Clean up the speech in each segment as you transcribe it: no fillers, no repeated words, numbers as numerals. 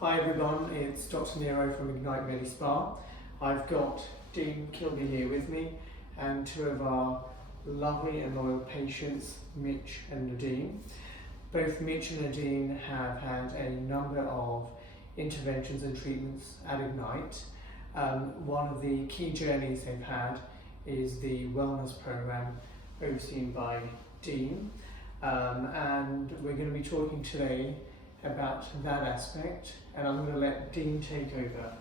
Hi everyone, it's Dr. Niro from Ignite Medispa. I've got Dean Kilby here with me and two of our lovely and loyal patients, Mitch and Nadine. Both Mitch and Nadine have had a number of interventions and treatments at Ignite. One of the key journeys they've had is the wellness program overseen by Dean, and we're going to be talking today about that aspect, and I'm going to let Dean take over.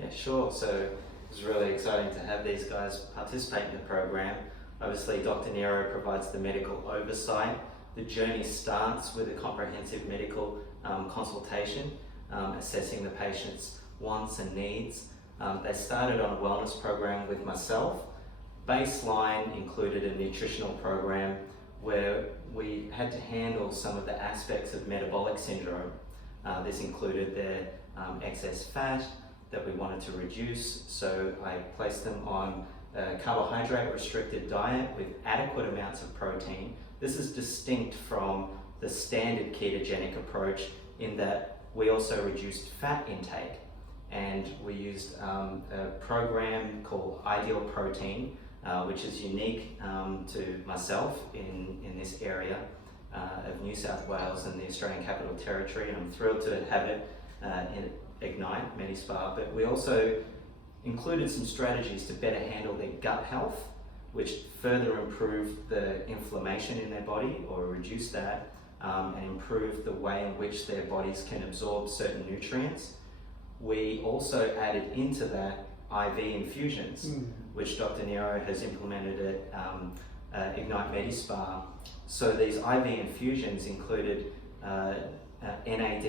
Yeah, sure. So it's really exciting to have these guys participate in the program. Obviously, Dr. Niro provides the medical oversight. The journey starts with a comprehensive medical consultation, assessing the patient's wants and needs. They started on a wellness program with myself. Baseline included a nutritional program where we had to handle some of the aspects of metabolic syndrome. This included their excess fat that we wanted to reduce, so I placed them on a carbohydrate restricted diet with adequate amounts of protein. This is distinct from the standard ketogenic approach in that we also reduced fat intake, and we used a program called Ideal Protein, which is unique to myself in this area of New South Wales and the Australian Capital Territory, and I'm thrilled to have it in Ignite Medispa. But we also included some strategies to better handle their gut health, which further improve the inflammation in their body or reduce that, and improve the way in which their bodies can absorb certain nutrients. We also added into that IV infusions, which Dr. Niro has implemented at Ignite Medispa. So these IV infusions included NAD+,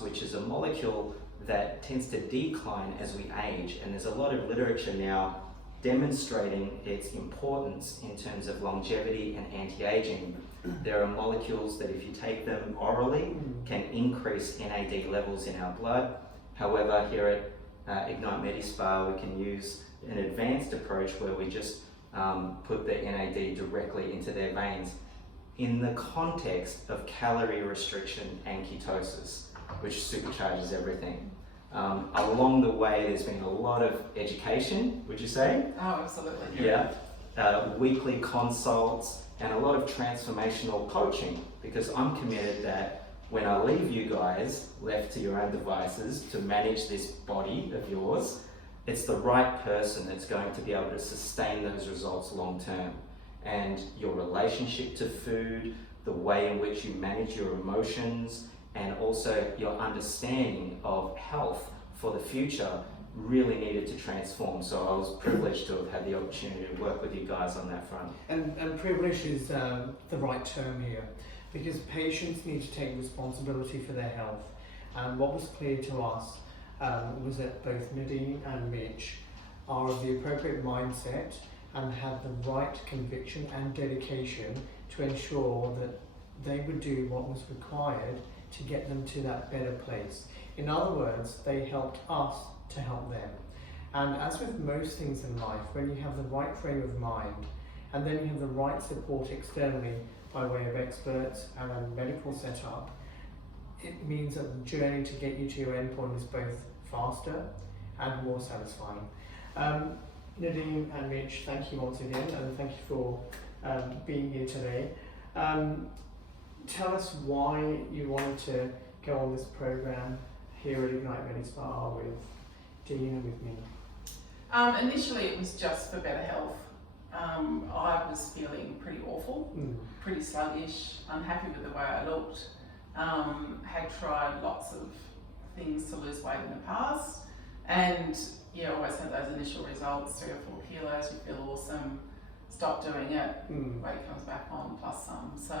which is a molecule that tends to decline as we age, and there's a lot of literature now demonstrating its importance in terms of longevity and anti-aging. There are molecules that if you take them orally can increase NAD levels in our blood. However, here at Ignite Medispa we can use an advanced approach where we just put the NAD directly into their veins in the context of calorie restriction and ketosis, which supercharges everything. Along the way there's been a lot of education, would you say? Oh, absolutely. Yeah. Weekly consults and a lot of transformational coaching, because I'm committed that when I leave you guys left to your own devices to manage this body of yours, it's the right person that's going to be able to sustain those results long term. And your relationship to food, the way in which you manage your emotions, and also your understanding of health for the future really needed to transform. So I was privileged to have had the opportunity to work with you guys on that front. And privilege is the right term here, because patients need to take responsibility for their health. And what was clear to us was that both Nadine and Mitch are of the appropriate mindset and have the right conviction and dedication to ensure that they would do what was required to get them to that better place. In other words, they helped us to help them. And as with most things in life, when you have the right frame of mind and then you have the right support externally by way of experts and a medical setup, it means that the journey to get you to your endpoint is both faster and more satisfying. Nadine and Mitch, thank you once again, and thank you for being here today. Tell us why you wanted to go on this program here at Ignite Medispa with Dean and with me. Initially it was just for better health. I was feeling pretty awful, pretty sluggish, unhappy with the way I looked. Had tried lots of things to lose weight in the past, and always had those initial results, 3 or 4 kilos, you feel awesome, stop doing it, weight comes back on plus some. So,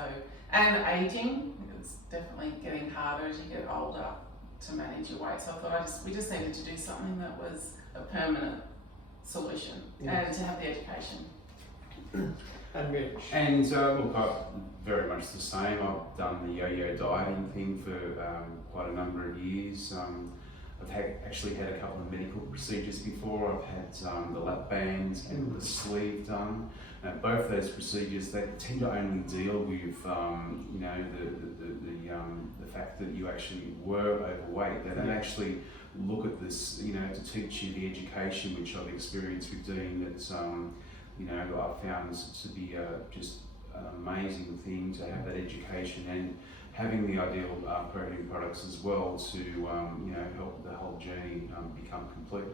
and aging, it's definitely getting harder as you get older to manage your weight. So I thought we just needed to do something that was a permanent solution, and to have the education. And Mitch? And look, I'm very much the same. I've done the yo-yo dieting thing for quite a number of years. actually had a couple of medical procedures before. I've had the lap bands and the sleeve done. Both those procedures, they tend to only deal with you know, the fact that you actually were overweight. They don't actually look at this, you know, to teach you the education which I've experienced with doing that. You know, I've found to be just an amazing thing to have that education and having the ideal protein products as well to you know, help the whole journey become complete.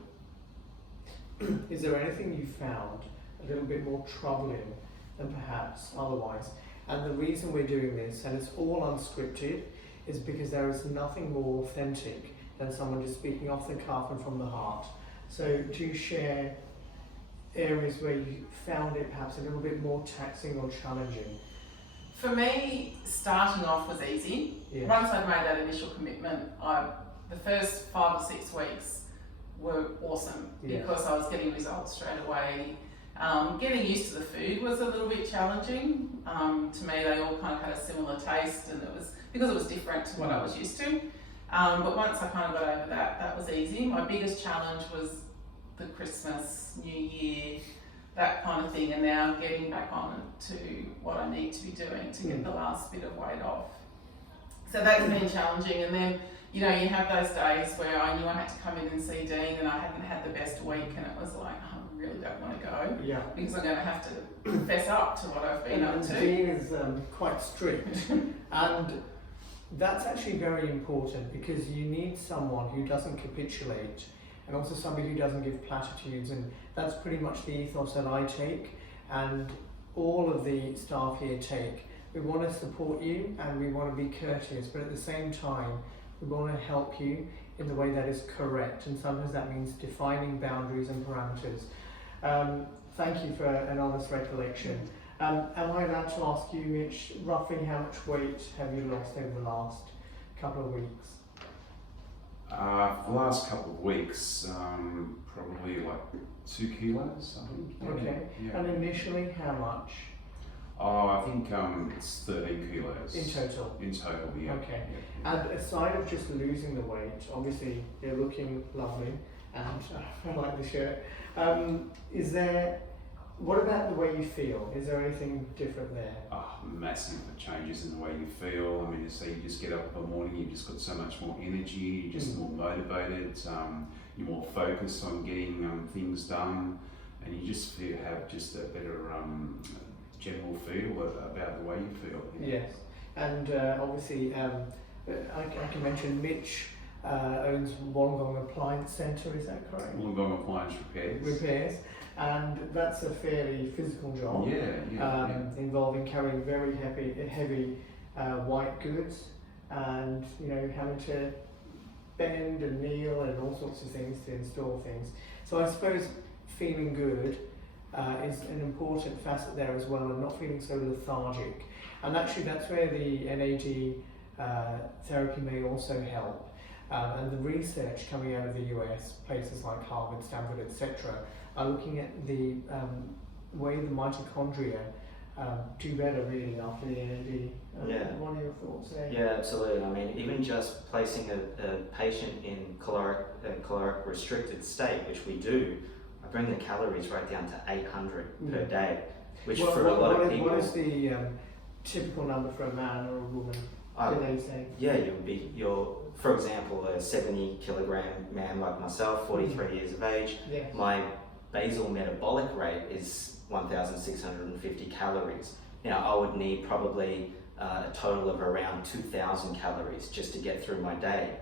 Is there anything you found a little bit more troubling than perhaps otherwise? And the reason we're doing this, and it's all unscripted, is because there is nothing more authentic than someone just speaking off the cuff and from the heart. So do you share areas where you found it perhaps a little bit more taxing or challenging? For me, starting off was easy. Yes. Once I'd made that initial commitment, the first 5 or 6 weeks were awesome because I was getting results straight away. Getting used to the food was a little bit challenging. To me, they all kind of had a similar taste, and it was because it was different to what I was used to. But once I kind of got over that, that was easy. My biggest challenge was the Christmas, New Year, that kind of thing, and now getting back on to what I need to be doing to get the last bit of weight off. So that's been challenging, and then you know, you have those days where I knew I had to come in and see Dean and I hadn't had the best week, and it was like, I really don't want to go because I'm going to have to fess up to what I've been up to. Dean is quite strict and that's actually very important because you need someone who doesn't capitulate and also somebody who doesn't give platitudes, and that's pretty much the ethos that I take and all of the staff here take. We want to support you and we want to be courteous, but at the same time we want to help you in the way that is correct, and sometimes that means defining boundaries and parameters. Thank you for an honest recollection. Am I allowed to ask you, Mitch, roughly how much weight have you lost over the last couple of weeks? For the last couple of weeks, probably like 2 kilos, I think. Okay. Yeah. And initially, how much? I think it's 13 kilos. In total? In total, yeah. Okay. Yeah. And aside of just losing the weight, obviously you're looking lovely and I like the shirt. What about the way you feel? Is there anything different there? Massive changes in the way you feel. I mean, so you just get up in the morning, you've just got so much more energy, you're just more motivated, you're more focused on getting things done, and you just have just a better general feel about the way you feel. Yes, and obviously I can mention Mitch owns Wollongong Appliance Centre, is that correct? Wollongong Appliance Repairs, and that's a fairly physical job. Involving carrying very heavy white goods, and you know, having to bend and kneel and all sorts of things to install things. So I suppose feeling good is an important facet there as well, and not feeling so lethargic. And actually that's where the NAD therapy may also help. And the research coming out of the US, places like Harvard, Stanford, etc., are looking at the way the mitochondria do better really after the NAD. What are your thoughts there? Yeah, absolutely. I mean, even just placing a patient in caloric restricted state, which we do, I bring the calories right down to 800 per day, which for a lot of people... What is the typical number for a man or a woman, do they say? Yeah, you're, for example, a 70 kilogram man like myself, 43 years of age, my basal metabolic rate is 1,650 calories. Now, I would need probably a total of around 2,000 calories just to get through my day.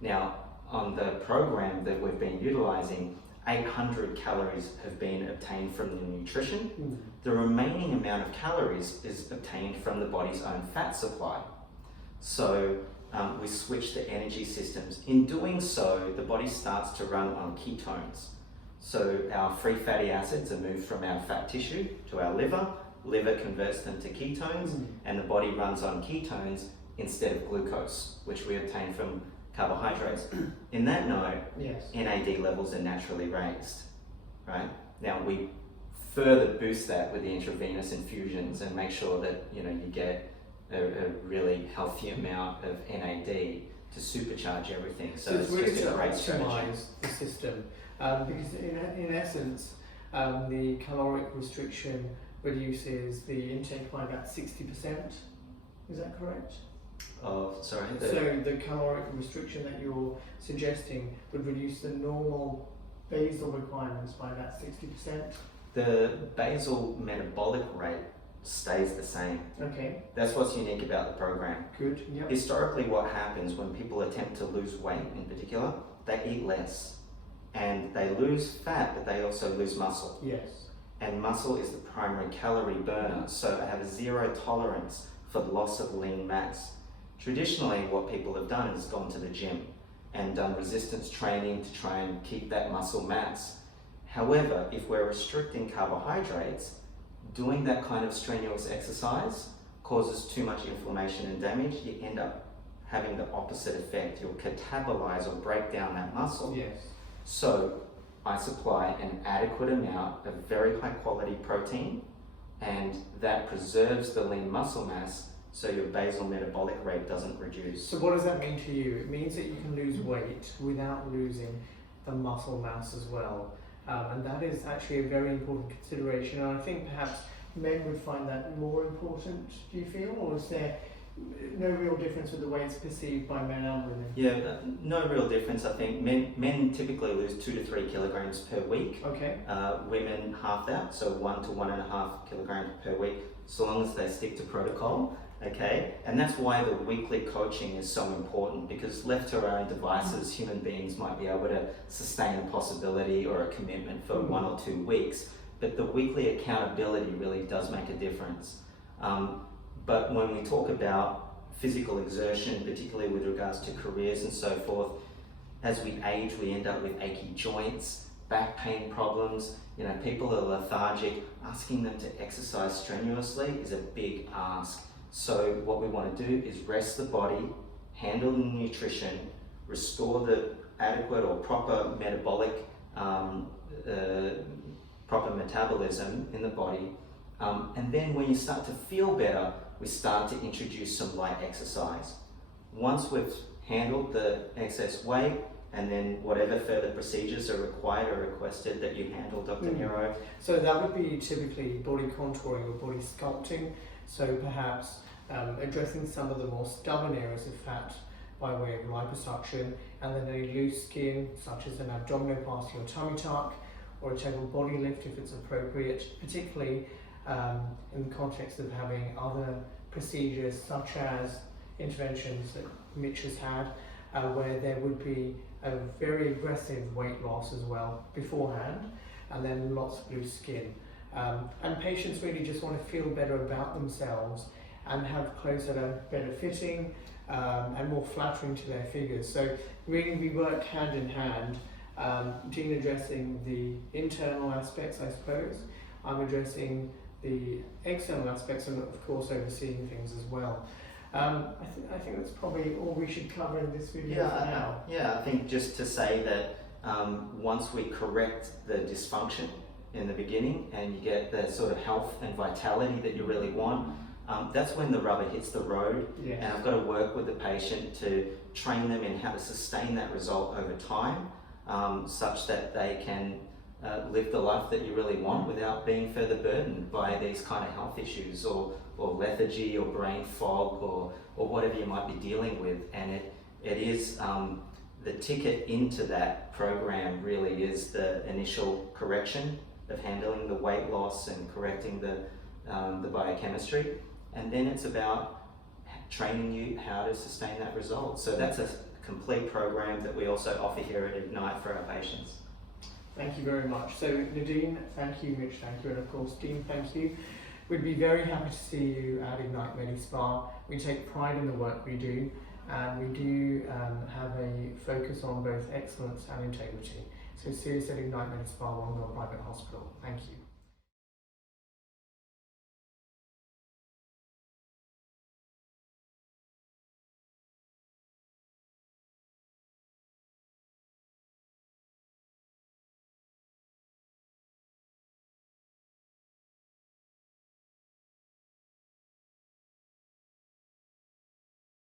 Now, on the program that we've been utilizing, 800 calories have been obtained from the nutrition. The remaining amount of calories is obtained from the body's own fat supply. So we switch the energy systems. In doing so, the body starts to run on ketones. So our free fatty acids are moved from our fat tissue to our liver. Liver converts them to ketones, and the body runs on ketones instead of glucose, which we obtain from carbohydrates. In that note, NAD levels are naturally raised, right? Now we further boost that with the intravenous infusions and make sure that you get a really healthy amount of NAD to supercharge everything. So it's really just to a great strategy. optimize the system, because in essence, the caloric restriction reduces the intake by about 60%. Is that correct? Sorry. So the caloric restriction that you're suggesting would reduce the normal basal requirements by about 60%. The basal metabolic rate stays the same. Okay, That's what's unique about the program. good. Yep. Historically, what happens when people attempt to lose weight in particular, they eat less and they lose fat, but they also lose muscle. Yes. And muscle is the primary calorie burner, so I have a zero tolerance for loss of lean mass. Traditionally, what people have done is gone to the gym and done resistance training to try and keep that muscle mass. However, if we're restricting carbohydrates, doing that kind of strenuous exercise causes too much inflammation and damage. You end up having the opposite effect. You'll catabolize or break down that muscle. Yes. So I supply an adequate amount of very high quality protein, and that preserves the lean muscle mass so your basal metabolic rate doesn't reduce. So what does that mean to you? It means that you can lose weight without losing the muscle mass as well. And that is actually a very important consideration. And I think perhaps men would find that more important, do you feel? Or is there no real difference with the way it's perceived by men and women? Yeah, no real difference. I think men typically lose 2 to 3 kilograms per week. Okay. Women half that, so 1 to 1.5 kilograms per week, so long as they stick to protocol. Okay, and that's why the weekly coaching is so important, because left to our own devices, human beings might be able to sustain a possibility or a commitment for 1 or 2 weeks, but the weekly accountability really does make a difference. But when we talk about physical exertion, particularly with regards to careers and so forth, as we age, we end up with achy joints, back pain problems. You know, people are lethargic. Asking them to exercise strenuously is a big ask. So what we want to do is rest the body, handle the nutrition, restore the adequate or proper metabolic, proper metabolism in the body. And then when you start to feel better, we start to introduce some light exercise. Once we've handled the excess weight, and then whatever further procedures are required or requested that you handle, Dr. Niro. So that would be typically body contouring or body sculpting. So perhaps addressing some of the more stubborn areas of fat by way of liposuction, and then a loose skin such as an abdominoplasty or tummy tuck, or a total body lift if it's appropriate, particularly in the context of having other procedures such as interventions that Mitch has had, where there would be a very aggressive weight loss as well beforehand, and then lots of loose skin. And patients really just want to feel better about themselves and have clothes that are better fitting and more flattering to their figures. So really we work hand in hand, Dean addressing the internal aspects, I suppose. I'm addressing the external aspects and of course overseeing things as well. I think that's probably all we should cover in this video for now. Yeah, I think just to say that once we correct the dysfunction in the beginning and you get the sort of health and vitality that you really want, that's when the rubber hits the road. Yes. And I've got to work with the patient to train them in how to sustain that result over time, such that they can live the life that you really want without being further burdened by these kind of health issues or lethargy or brain fog or whatever you might be dealing with. And it is the ticket into that program really is the initial correction of handling the weight loss and correcting the biochemistry, and then it's about training you how to sustain that result. So that's a complete program that we also offer here at Ignite for our patients. Thank you very much. So Nadine, thank you, Mitch, thank you, and of course Dean, thank you. We'd be very happy to see you at Ignite Medispa. We take pride in the work we do, and we do have a focus on both excellence and integrity. So see us at Ignite Medispa, Wollongong Private Hospital. Thank you.